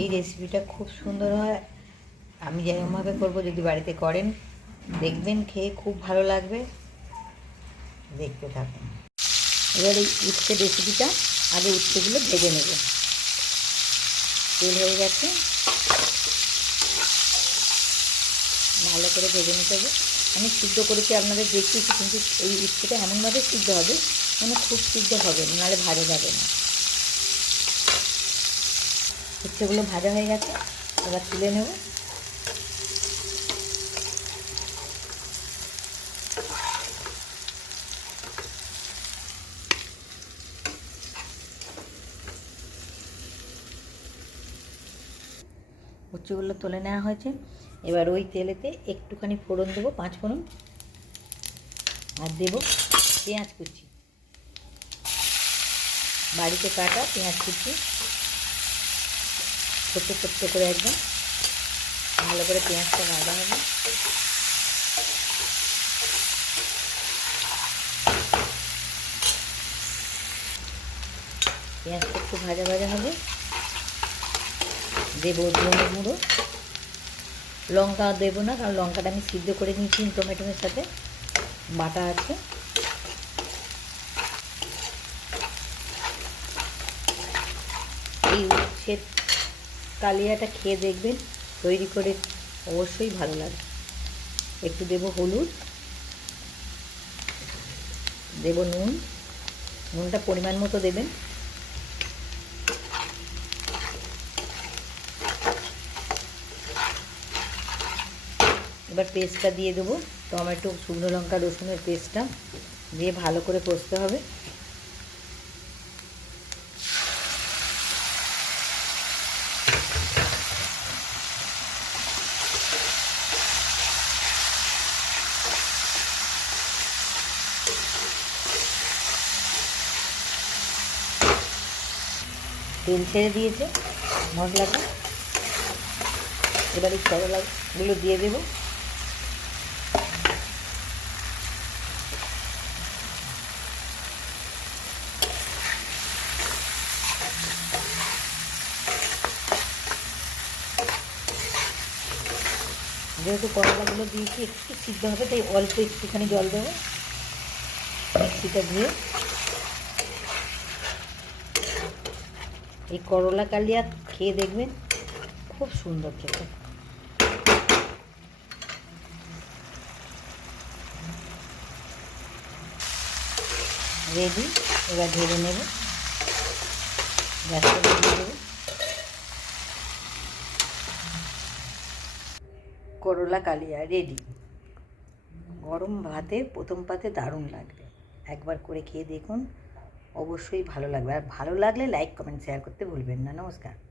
এই রেসিপিটা খুব সুন্দর হয়। আমি যেরকমভাবে করবো, যদি বাড়িতে করেন দেখবেন, খেয়ে খুব ভালো লাগবে। দেখতে থাকুন। এবার এই উচ্ছে রেসিপিটা আগে উচ্ছেগুলো ভেজে নেব। তেল হয়ে গেছে, ভালো করে ভেজে নিতে হবে। আমি সিদ্ধ করেছি, আপনাদের দেখিয়েছি, কিন্তু এই উচ্ছেটা এমনভাবে সিদ্ধ হবে মানে খুব সিদ্ধ হবে না, নাহলে ভাজা যাবে না। উচ্ছেগুলো ভাজা হয়ে গেছে, এবার তুলে নেব। উচ্ছেগুলো তুলে নেওয়া হয়েছে। এবার ওই তেলেতে একটুখানি ফোড়ন দেবো, 5 ফোড়ন, আর দেবো পেঁয়াজ কুচি, বাড়িতে কাটা পেঁয়াজ কুচি, ছোট্ট ছোট্ট করে একদম ভালো করে পেঁয়াজটা ভাজা হবে। পেঁয়াজটা একটু ভাজা ভাজা হবে, দেবো ধনে গুঁড়ো। লঙ্কা দেবো না, কারণ লঙ্কাটা আমি সিদ্ধ করে নিয়েছি টমেটোর সাথে, বাটা আছে। এই উচ্ছের কালিয়াটা খেয়ে দেখবেন, তৈরি করে অবশ্যই ভালো লাগে। একটু দেবো হলুদ, দেবো নুন, নুনটা পরিমাণ মতো দেবেন। এবার পেস্টটা দিয়ে দেবো, টমেটো, শুকনো লঙ্কা, রসুনের পেস্টটা দিয়ে ভালো করে কষতে হবে। তেল ছেড়ে দিয়েছে মশলাটা, এবার এই করলাগুলো দিয়ে দেবো। যেহেতু করলাগুলো দিয়েছি একটু সিদ্ধ হবে, তাই অল্প একটুখানি জল দেবো। মিক্সিটা দিয়ে এই করলা কালিয়া খেয়ে দেখবেন, খুব সুন্দর খেতে। রেডি, এবার ঢেলে নেব, গ্যাসটা দিয়ে দেবো। করলা কালিয়া রেডি। গরম ভাতে প্রথম পাতে দারুণ লাগবে। একবার করে খেয়ে দেখুন, অবশ্যই ভালো লাগবে। আর ভালো লাগলে লাইক, কমেন্ট, শেয়ার করতে ভুলবেন না। নমস্কার।